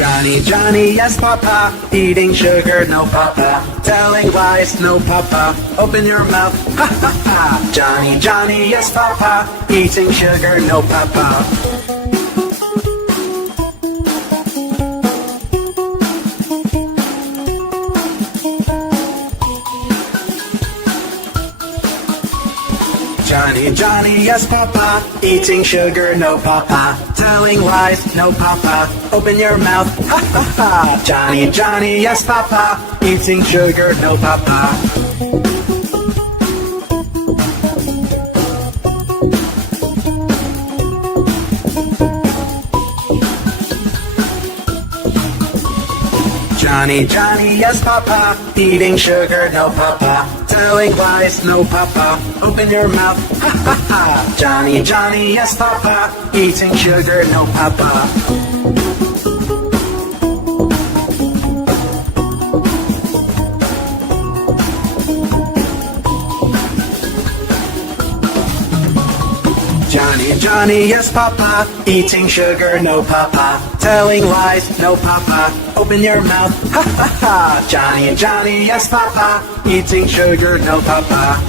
Johnny, Johnny, yes, Papa. Eating sugar, no, Papa. Telling lies, no, Papa. Open your mouth, ha, ha, ha. Johnny, Johnny, yes, Papa. Eating sugar, no, Papa. Johnny, Johnny, yes, Papa. Eating sugar, no, Papa. Telling lies, no, Papa. Open your mouth, ha, ha, ha. Johnny, Johnny, yes, Papa. Eating sugar, no, Papa. Johnny, Johnny, yes, Papa. Eating sugar, no, Papa. Telling lies, no, Papa. Open your mouth, ha, ha, ha. Johnny, Johnny, yes, Papa. Eating sugar, no, Papa. Johnny, Johnny, yes, Papa. Eating sugar, no, Papa. Telling lies, no, Papa. Open your mouth, ha, ha, ha. Johnny, Johnny, yes, Papa. Eating sugar, no, Papa.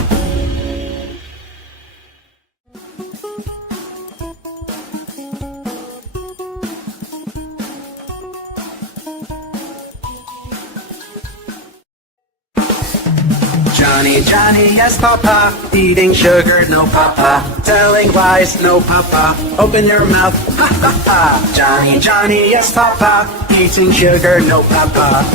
Johnny, Johnny, yes, Papa. Eating sugar, no, Papa. Telling lies, no, Papa. Open your mouth, ha, ha, ha. Johnny, Johnny, yes, Papa. Eating sugar, no, Papa.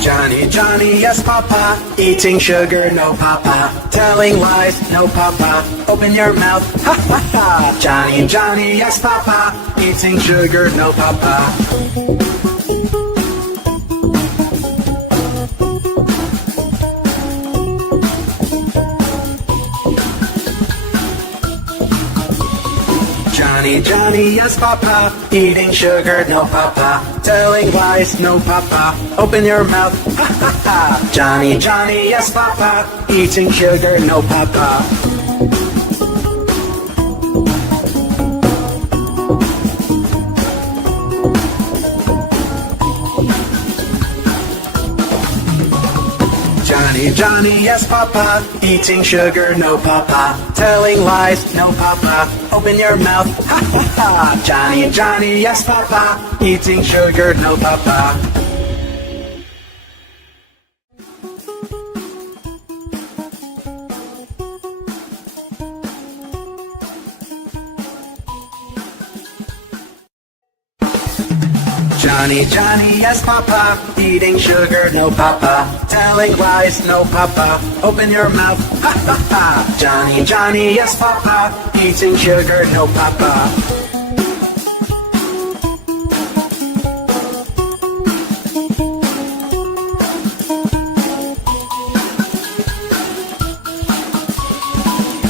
Johnny, Johnny, yes, Papa. Eating sugar, no, Papa. Telling lies, no, Papa. Open your mouth, ha, ha, ha. Johnny, Johnny, yes, Papa. Eating sugar, no, Papa. Johnny, Johnny, yes, Papa. Eating sugar, no, Papa. Telling lies, no, Papa. Open your mouth, ha, ha, ha. Johnny, Johnny, yes, Papa. Eating sugar, no, Papa. Johnny, Johnny, yes, Papa. Eating sugar, no, Papa. Telling lies, no, Papa. Open your mouth, ha, ha, ha. Johnny, Johnny, yes, Papa. Eating sugar, no, Papa. Johnny, Johnny, yes, Papa. Eating sugar, no, Papa. Telling lies, no, Papa. Open your mouth, ha, ha, ha. Johnny, Johnny, yes, Papa. Eating sugar, no, Papa.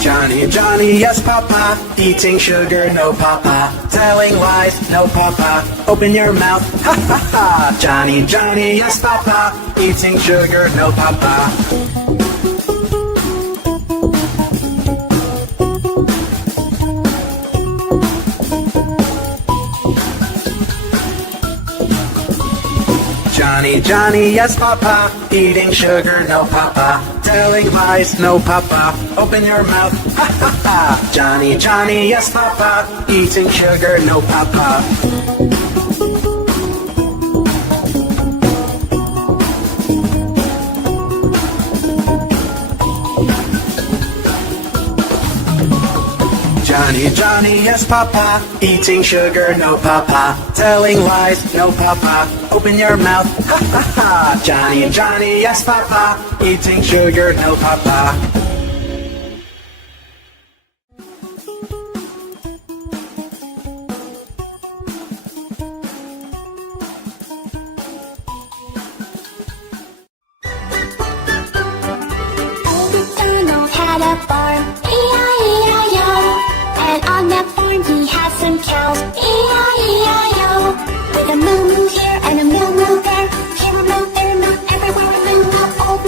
Johnny, Johnny, yes, Papa. Eating sugar, no, Papa. Telling lies, no, Papa. Open your mouth, ha, ha, ha. Johnny, Johnny, yes, Papa. Eating sugar, no, Papa. Johnny, Johnny, yes, Papa. Eating sugar, no, Papa. Telling lies, no, Papa. Open your mouth, ha, ha, ha. Johnny, Johnny, yes, Papa. Eating sugar, no, Papa. Johnny, Johnny, yes, Papa. Eating sugar, no, Papa. Telling lies, no, Papa. Open your mouth, ha, ha, ha. Johnny, Johnny, yes, Papa. Eating sugar, no, Papa. Macdonald had a farm, E-I-E-I-O. And on that farm he had some cows, E-I-E-I-O. With a moo-moo here and a moo-moo there, here a moo, there a moo, everywhere a moo-moo, old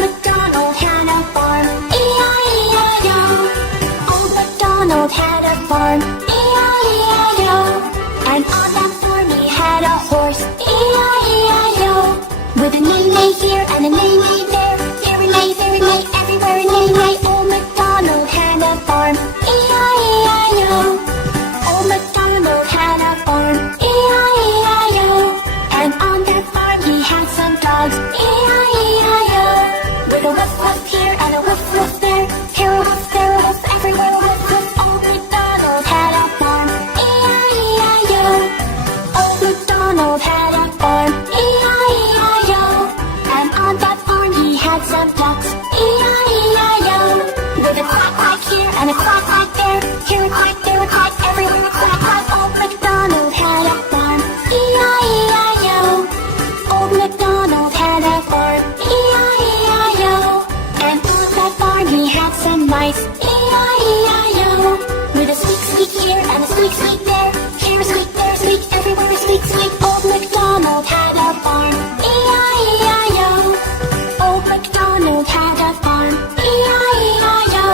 and a quack quack there. Here a quack, there a quack, everywhere a quack quack. Old MacDonald had a farm, E-I-E-I-O. Old MacDonald had a farm, E-I-E-I-O. And on that farm he had some mice, E-I-E-I-O. With a squeak squeak here and a squeak squeak there. Here a squeak, there a squeak, everywhere a squeak squeak. Old MacDonald had a farm, E-I-E-I-O. Old MacDonald had a farm, E-I-E-I-O.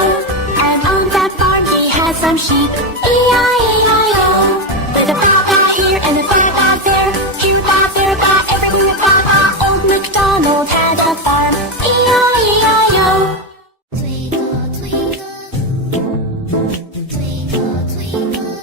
And on that farm he had some sheep, E-I-E-I-O. With a baa-baa here and a baa-baa there. Here a baa, there a baa, everywhere a baa-baa. Old MacDonald had a farm, E-I-E-I-O. Twinkle, twinkle, twinkle, twinkle, twinkle,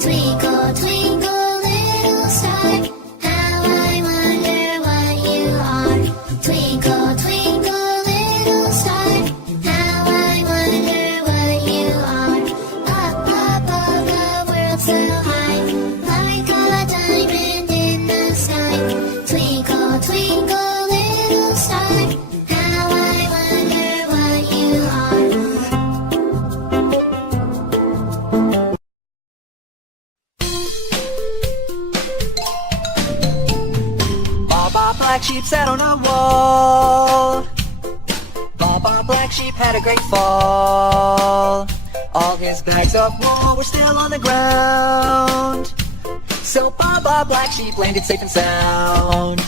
twinkle, twinkle, little star, how I wonder what you are. Twinkle, twinkle, little star, how I wonder what you are. Up above the world so high, like a diamond in the sky. Twinkle, twinkle, little star, how I wonder what you are. Baba Black Sheep sat on a wall. Baba Black Sheep had a great fall. All his bags of wool were still on the ground. So Baba Black Sheep landed safe and sound.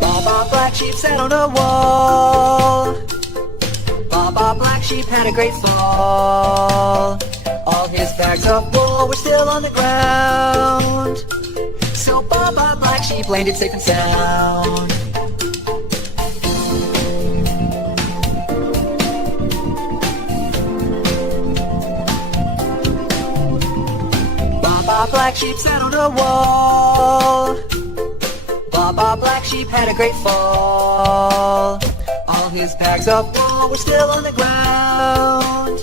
Baba Black Sheep sat on a wall. Baba Black Sheep had a great fall. All his bags of wool were still on the ground. So Baba Black Sheep landed safe and sound. Baba Black Sheep sat on a wall. Baba Black Sheep had a great fall. All his bags of wool were still on the ground.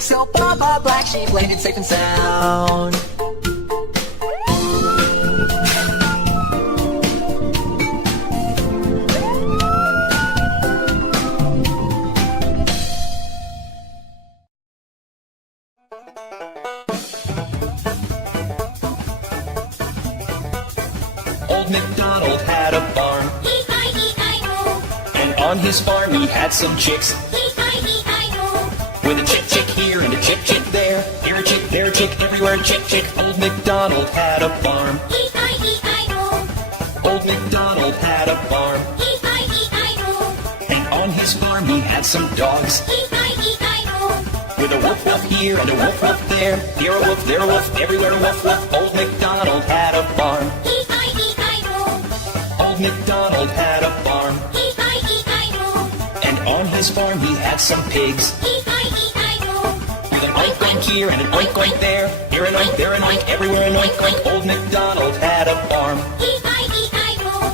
So Baba Black Sheep landed safe and sound. Old MacDonald had a farm, E-I-E-I-O, and on his farm he had some chicks. E-I-E-I-O. With a chick chick here and a chick chick there, here a chick, there a chick, everywhere a chick chick. Old MacDonald had a farm, E-I-E-I-O, Old MacDonald had a farm, E-I-E-I-O, and on his farm he had some dogs. E-I-E-I-O, With a woof woof here and a woof woof there, here a woof, there a woof, everywhere a woof woof. Old MacDonald had a farm, E-I-E-I-O, Old MacDonald had a farm, E-I-E-I-O, and on his farm he had some pigs. E-I-E-I-O, With an oink oink here and an oink oink there, here an oink, there an oink, everywhere an oink oink. Old MacDonald had a farm, E-I-E-I-O,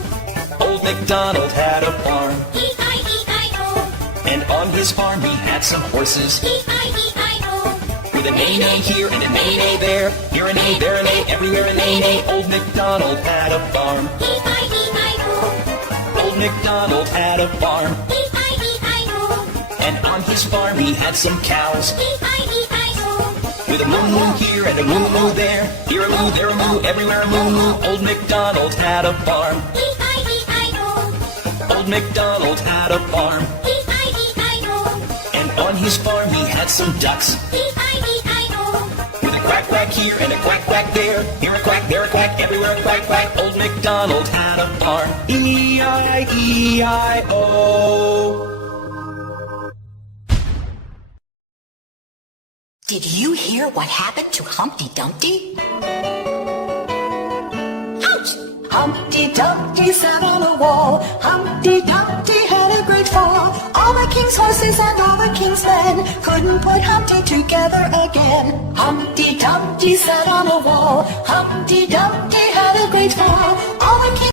Old MacDonald had a farm, E-I-E-I-O, and on his farm he had some horses. E-I-E-I-O, With a neigh-neigh here and a neigh-neigh there, here a neigh, there a neigh, everywhere a neigh-neigh. Old MacDonald had a farm, E-I-E-I-O, Old MacDonald had a farm, E-I-E-I-O, and on his farm he had some cows. E-I-E-I-O, With a moo moo here and a moo moo there, here a moo, there a moo, everywhere a moo moo. Old MacDonald had a farm, E-I-E-I-O, Old MacDonald had a farm, E-I-E-I-O, and on his farm he had some ducks. E-I-E-I-O, With a quack quack here and a quack quack there, here a quack, there a quack, everywhere a quack quack. Old MacDonald had a farm, E-I-E-I-O. Did you hear what happened to Humpty Dumpty? Ouch! Humpty Dumpty sat on a wall. Humpty Dumpty had a great fall. All the king's horses and all the king's men couldn't put Humpty together again. Humpty Dumpty sat on a wall. Humpty Dumpty had a great fall. All the king's